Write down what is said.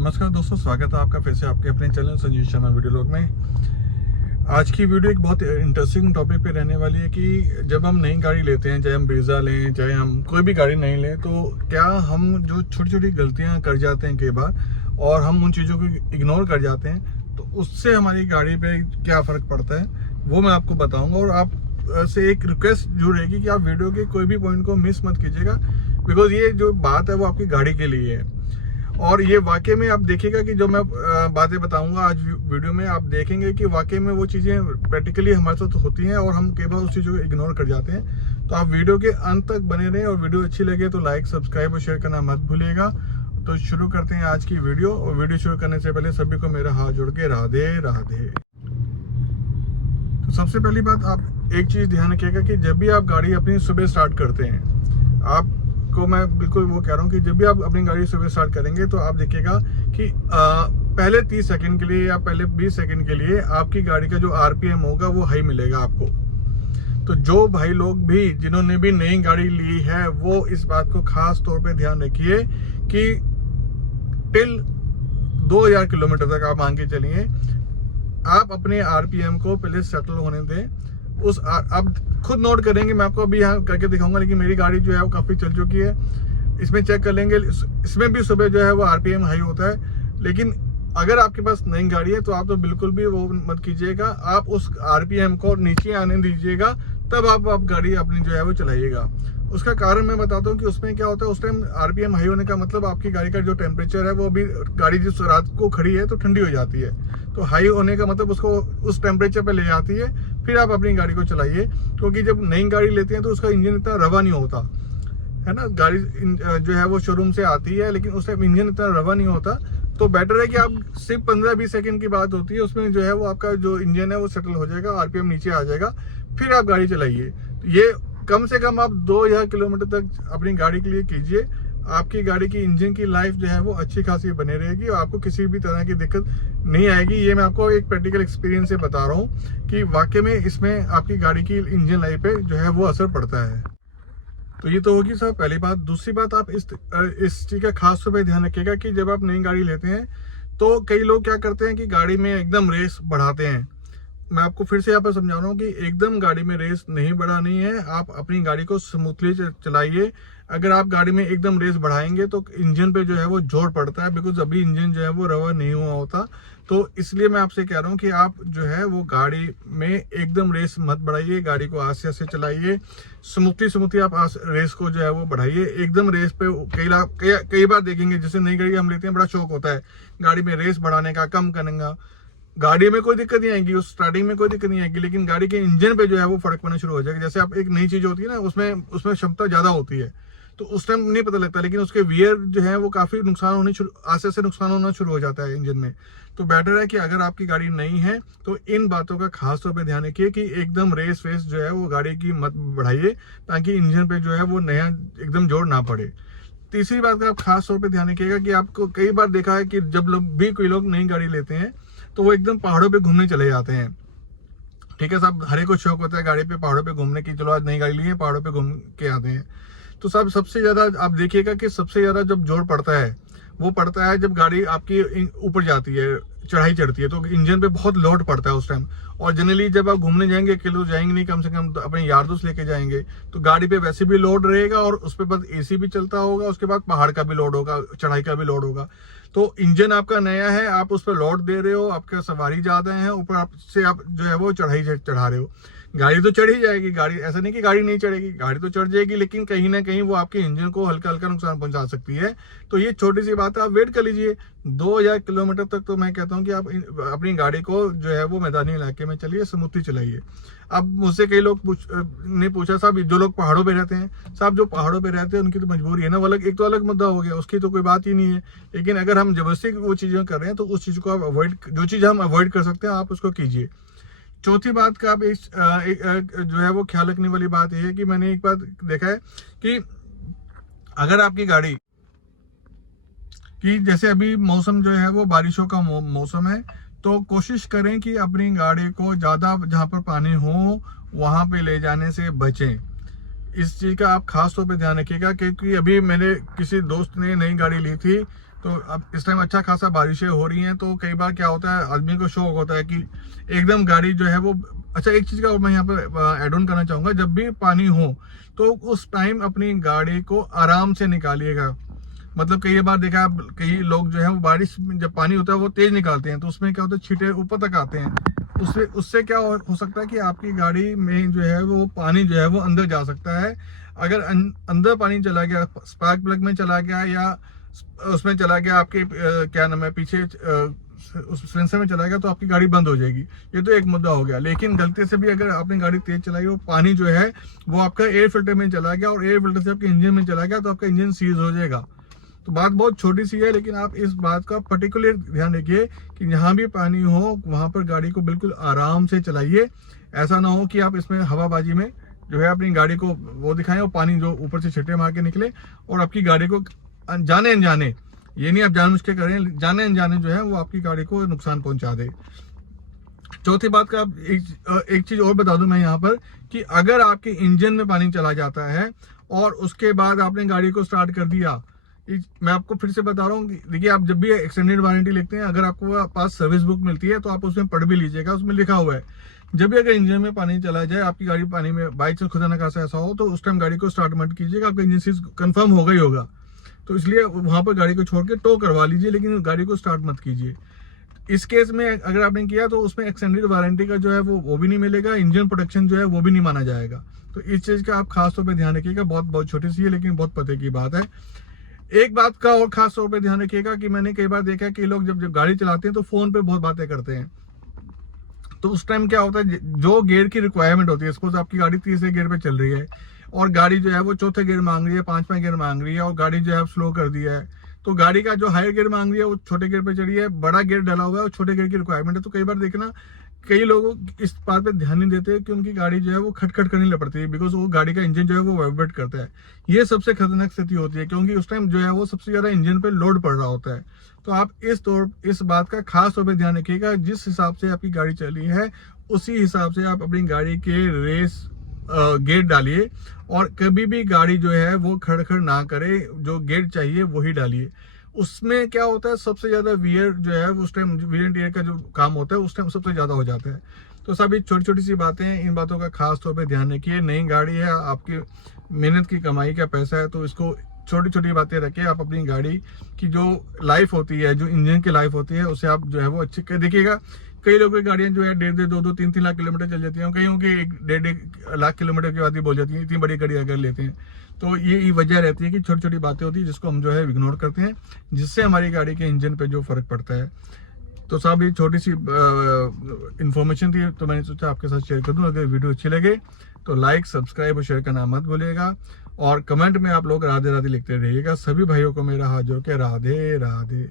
नमस्कार दोस्तों, स्वागत है आपका फिर से आपके अपने channel Sanjeev Sharma video log में। आज की वीडियो एक बहुत इंटरेस्टिंग टॉपिक पे रहने वाली है कि जब हम नई गाड़ी लेते हैं, चाहे हम ब्रीजा लें, चाहे हम कोई भी गाड़ी नहीं लें, तो क्या हम जो छोटी छोटी गलतियां कर जाते हैं कई बार और हम उन चीज़ों को इग्नोर कर जाते हैं, तो उससे हमारी गाड़ी पे क्या फ़र्क पड़ता है वो मैं आपको बताऊँगा। और आप से एक रिक्वेस्ट जरूर रहेगी कि आप वीडियो के कोई भी पॉइंट को मिस मत कीजिएगा, बिकॉज ये जो बात है वो आपकी गाड़ी के लिए है। और ये वाकई में आप देखिएगा कि जो मैं बातें बताऊंगा आज वीडियो में, आप देखेंगे कि वाकई में वो चीज़ें प्रैक्टिकली हमारे साथ होती हैं और हम कई बार उस चीज़ों को इग्नोर कर जाते हैं। तो आप वीडियो के अंत तक बने रहें और वीडियो अच्छी लगे तो लाइक, सब्सक्राइब और शेयर करना मत भूलिएगा। तो शुरू करते हैं आज की वीडियो। और वीडियो शुरू करने से पहले सभी को मेरा हाथ जोड़ के राधे राधे। तो सबसे पहली बात, आप एक चीज़ ध्यान रखिएगा कि जब भी आप गाड़ी अपनी सुबह स्टार्ट करते हैं, आप को मैं बिल्कुल वो कह रहा हूँ कि जब भी आप अपनी गाड़ी सुबह स्टार्ट करेंगे तो आप देखिएगा कि पहले 30 सेकंड के लिए या पहले 20 सेकंड के लिए आपकी गाड़ी का जो आरपीएम होगा वो हाई मिलेगा आपको। तो जो भाई लोग भी जिन्होंने भी नई गाड़ी ली है वो इस बात को खास तौर पे ध्यान रखिए कि टिल 2000 किलोमीटर तक आप मान के चलिए, आप अपने आरपीएम को पहले सेटल होने दें। आप खुद नोट करेंगे, मैं आपको अभी यहाँ करके दिखाऊंगा, लेकिन मेरी गाड़ी जो है वो काफ़ी चल चुकी है। इसमें चेक कर लेंगे, इसमें भी सुबह जो है वो आरपीएम हाई होता है। लेकिन अगर आपके पास नई गाड़ी है तो आप तो बिल्कुल भी वो मत कीजिएगा, आप उस आरपीएम को नीचे आने दीजिएगा, तब आप गाड़ी अपनी जो है वो चलाइएगा। उसका कारण मैं बताता हूँ कि उसमें क्या होता है, उस टाइम आरपीएम हाई होने का मतलब आपकी गाड़ी का जो टेम्परेचर है वो अभी, गाड़ी जिस रात को खड़ी है तो ठंडी हो जाती है, तो हाई होने का मतलब उसको उस टेम्परेचर पे ले जाती है, फिर आप अपनी गाड़ी को चलाइए। क्योंकि जब नई गाड़ी लेते हैं तो उसका इंजन इतना रवा नहीं होता है ना, गाड़ी जो है वो शोरूम से आती है, लेकिन उस टाइम इंजन इतना रवा नहीं होता। तो बेटर है कि आप सिर्फ 15-20 सेकंड की बात होती है, उसमें जो है वो आपका जो इंजन है वो सेटल हो जाएगा, आरपीएम नीचे आ जाएगा, फिर आप गाड़ी चलाइए। ये कम से कम आप 2000 किलोमीटर तक अपनी गाड़ी के लिए कीजिए। आपकी गाड़ी की इंजन की लाइफ जो है वो अच्छी खासी बने रहेगी और आपको किसी भी तरह की दिक्कत नहीं आएगी। ये मैं आपको एक प्रैक्टिकल एक्सपीरियंस से बता रहा हूँ कि वाकई में इसमें आपकी गाड़ी की इंजन लाइफ पे जो है वो असर पड़ता है। तो ये तो होगी साहब पहली बात। दूसरी बात, आप इस चीज़ का खास तौर पर ध्यान रखिएगा कि जब आप नई गाड़ी लेते हैं तो कई लोग क्या करते हैं कि गाड़ी में एकदम रेस बढ़ाते हैं। मैं आपको फिर से यहाँ पर समझा रहा हूँ कि एकदम गाड़ी में रेस नहीं बढ़ानी है, आप अपनी गाड़ी को स्मूथली चलाइए। अगर आप गाड़ी में एकदम रेस बढ़ाएंगे तो इंजन पे जो है वो जोर पड़ता है, बिकॉज अभी इंजन जो है वो रवा नहीं हुआ होता। तो इसलिए मैं आपसे कह रहा हूँ कि आप जो है वो गाड़ी में एकदम रेस मत बढ़ाइए, गाड़ी को आस्ते आस्ते चलाइए, स्मूथली आप रेस को जो है वो बढ़ाइए। एकदम रेस पे कई बार देखेंगे, जैसे नई गाड़ी हम लेते हैं बड़ा शौक होता है गाड़ी में रेस बढ़ाने का, कम करने का। गाड़ी में कोई दिक्कत नहीं आएगी, उस स्टार्टिंग में कोई दिक्कत नहीं आएगी, लेकिन गाड़ी के इंजन पे जो है वो फर्क पड़ना शुरू हो जाएगा। जैसे आप एक नई चीज होती है ना, उसमें क्षमता ज्यादा होती है, तो उस टाइम नहीं पता लगता, लेकिन उसके वियर जो है वो काफी आस्ते से नुकसान होना शुरू हो जाता है इंजन में। तो बेटर है कि अगर आपकी गाड़ी नई है तो इन बातों का खास तौर पे ध्यान रखिए कि एकदम रेस वेस जो है वो गाड़ी की मत बढ़ाइए, ताकि इंजन पे जो है वो नया एकदम जोर ना पड़े। तीसरी बात का आप खास तौर पे ध्यान रखिएगा कि आपको कई बार देखा है कि जब कोई लोग नई गाड़ी लेते हैं तो वो एकदम पहाड़ों पे घूमने चले जाते हैं। ठीक है साहब, हर एक को शौक होता है गाड़ी पे पहाड़ों पे घूमने की, चलो आज नई गाड़ी ली है पहाड़ों पे घूम के आते हैं। तो साहब सबसे ज्यादा आप देखिएगा कि सबसे ज्यादा जब जोर पड़ता है वो पड़ता है जब गाड़ी आपकी ऊपर जाती है, चढ़ाई चढ़ती है, तो इंजन पे बहुत लोड पड़ता है उस टाइम। और जनरली जब आप घूमने जाएंगे अकेले तो जाएंगे नहीं, कम से कम तो अपने यार दोस्त लेके जाएंगे, तो गाड़ी पे वैसे भी लोड रहेगा और उस पर बस एसी भी चलता होगा, उसके बाद पहाड़ का भी लोड होगा, चढ़ाई का भी लोड होगा। तो इंजन आपका नया है, आप उस पर लोड दे रहे हो, आपका सवारी ज्यादा है, ऊपर आपसे आप जो है वो चढ़ाई चढ़ा रहे हो। गाड़ी तो चढ़ ही जाएगी, गाड़ी ऐसा नहीं कि गाड़ी नहीं चढ़ेगी, गाड़ी तो चढ़ जाएगी, लेकिन कहीं ना कहीं वो आपके इंजन को हल्का हल्का नुकसान पहुंचा सकती है। तो ये छोटी सी बात है, आप वेट कर लीजिए 2000 किलोमीटर तक। तो मैं कहता हूँ कि आप अपनी गाड़ी को जो है वो मैदानी इलाके में चलिए, स्मूथली चलाइए। अब मुझसे कई लोग ने पूछा, साहब जो लोग पहाड़ों पे रहते हैं, साहब जो पहाड़ों पे रहते हैं उनकी तो मजबूरी है ना, वो अलग एक तो अलग मुद्दा हो गया, उसकी तो कोई बात ही नहीं है। लेकिन अगर हम जबरदस्ती वो चीजें कर रहे हैं तो उस चीज को आप अवॉइड, जो चीज हम अवॉइड कर सकते हैं आप उसको कीजिए। चौथी बात का आप जो है वो ख्याल रखने वाली बात यह है कि मैंने एक बात देखा है कि अगर आपकी गाड़ी कि जैसे अभी मौसम जो है वो बारिशों का मौसम है, तो कोशिश करें कि अपनी गाड़ी को ज़्यादा जहाँ पर पानी हो वहाँ पे ले जाने से बचें। इस चीज़ का आप खास तौर पे ध्यान रखिएगा, क्योंकि अभी मेरे किसी दोस्त ने नई गाड़ी ली थी तो अब इस टाइम अच्छा खासा बारिशें हो रही हैं, तो कई बार क्या होता है आदमी को शौक होता है कि एकदम गाड़ी जो है वो, अच्छा एक चीज़ का और मैं यहाँ पर ऐड ऑन करना चाहूँगा, जब भी पानी हो तो उस टाइम अपनी गाड़ी को आराम से निकालिएगा। मतलब कई बार देखा आप, कई लोग जो है वो बारिश में जब पानी होता है वो तेज निकालते हैं, तो उसमें क्या होता है छींटे ऊपर तक आते हैं, उससे उससे क्या हो सकता है कि आपकी गाड़ी में जो है वो पानी जो है वो अंदर जा सकता है। अगर अंदर पानी चला गया, स्पार्क प्लग में चला गया या उसमें चला गया आपके क्या नाम है पीछे उस सेंसर में चला गया, तो आपकी गाड़ी बंद हो जाएगी। ये तो एक मुद्दा हो गया। लेकिन गलती से भी अगर आपने गाड़ी तेज चलाई हो, पानी जो है वो आपका एयर फिल्टर में चला गया और एयर फिल्टर से आपके इंजन में चला गया, तो आपका इंजन सीज हो जाएगा। तो बात बहुत छोटी सी है, लेकिन आप इस बात का पर्टिकुलर ध्यान रखिए कि जहाँ भी पानी हो वहाँ पर गाड़ी को बिल्कुल आराम से चलाइए। ऐसा ना हो कि आप इसमें हवाबाजी में जो है अपनी गाड़ी को वो दिखाएं और पानी जो ऊपर से छिट्टे मार के निकले और आपकी गाड़ी को जाने अनजाने, ये नहीं आप जानबूझ के करें, जाने अनजाने जो है वो आपकी गाड़ी को नुकसान पहुंचा दे। चौथी बात का एक चीज और बता दूं मैं यहाँ पर कि अगर आपके इंजन में पानी चला जाता है और उसके बाद आपने गाड़ी को स्टार्ट कर दिया, मैं आपको फिर से बता रहा हूँ, देखिए आप जब भी एक्सटेंडेड वारंटी लेते हैं, अगर आपको पास सर्विस बुक मिलती है तो आप उसमें पढ़ भी लीजिएगा, उसमें लिखा हुआ है जब भी अगर इंजन में पानी चला जाए, आपकी गाड़ी पानी में बाइक से खुदा न खासा ऐसा हो, तो उस टाइम गाड़ी को स्टार्ट मत कीजिएगा, आपका इंजन सीज कंफर्म होगा ही होगा। तो इसलिए वहां पर गाड़ी को छोड़ के टो करवा लीजिए, लेकिन गाड़ी को स्टार्ट मत कीजिए। इस केस में अगर आपने किया तो उसमें एक्सटेंडेड वारंटी का जो है वो भी नहीं मिलेगा, इंजन प्रोटेक्शन जो है वो भी नहीं माना जाएगा। तो इस चीज का आप खास तौर पर ध्यान रखिएगा। बहुत छोटी सी है लेकिन बहुत पते की बात है। एक बात का और खास तौर पे ध्यान रखिएगा कि मैंने कई बार देखा है कि लोग जब गाड़ी चलाते हैं तो फोन पे बहुत बातें करते हैं। तो उस टाइम क्या होता है, जो गियर की रिक्वायरमेंट होती है, सपोज आपकी गाड़ी तीसरे गियर पे चल रही है और गाड़ी जो है वो चौथे गियर मांग रही है, पांचवें गियर मांग रही है और गाड़ी जो है स्लो कर दिया है, तो गाड़ी का जो हायर गियर मांग रही है वो छोटे गियर पे चढ़ी है, बड़ा गियर डला हुआ है और छोटे गियर की रिक्वायरमेंट है। तो कई बार देखना कई लोग इस बात पे ध्यान नहीं देते कि उनकी गाड़ी जो है वो खटखट करने लग पड़ती है, बिकॉज वो गाड़ी का इंजन जो है वो वाइब्रेट करता है। ये सबसे खतरनाक स्थिति होती है, क्योंकि उस टाइम जो है वो सबसे ज्यादा इंजन पे लोड पड़ रहा होता है। तो आप इस बात का खास तौर पर ध्यान रखिएगा, जिस हिसाब से आपकी गाड़ी चली है उसी हिसाब से आप अपनी गाड़ी के रेस गेट डालिए और कभी भी गाड़ी जो है वो खड़खड़ ना करे, जो गेट चाहिए वही डालिए। उसमें क्या होता है, सबसे ज्यादा वियर जो है उस टाइम वियर एंड टियर का जो काम होता है उस टाइम सबसे ज्यादा हो जाता है। तो सभी छोटी छोटी सी बातें हैं, इन बातों का खास तौर पे ध्यान रखिए। नई गाड़ी है, आपकी मेहनत की कमाई का पैसा है, तो इसको छोटी छोटी बातें रखिए। आप अपनी गाड़ी की जो लाइफ होती है, जो इंजन की लाइफ होती है, उसे आप जो है वो अच्छी देखिएगा। कई लोगों की गाड़ियां जो है 1.5 2 3 लाख किलोमीटर चल जाती हैं, कईयों की 1.5 लाख किलोमीटर के बाद ही बोल जाती है, इतनी बड़ी गाड़ी अगर लेते हैं। तो ये वजह रहती है कि छोटी छोटी बातें होती है जिसको हम जो है इग्नोर करते हैं, जिससे हमारी गाड़ी के इंजन पे जो फर्क पड़ता है। तो साहब ये छोटी सी इन्फॉर्मेशन थी, तो मैंने सोचा आपके साथ शेयर कर दूं। अगर वीडियो अच्छी लगे तो लाइक, सब्सक्राइब और शेयर करना मत भूलिएगा, और कमेंट में आप लोग राधे राधे लिखते रहिएगा। सभी भाइयों को मेरा हाथ जोड़ के राधे राधे।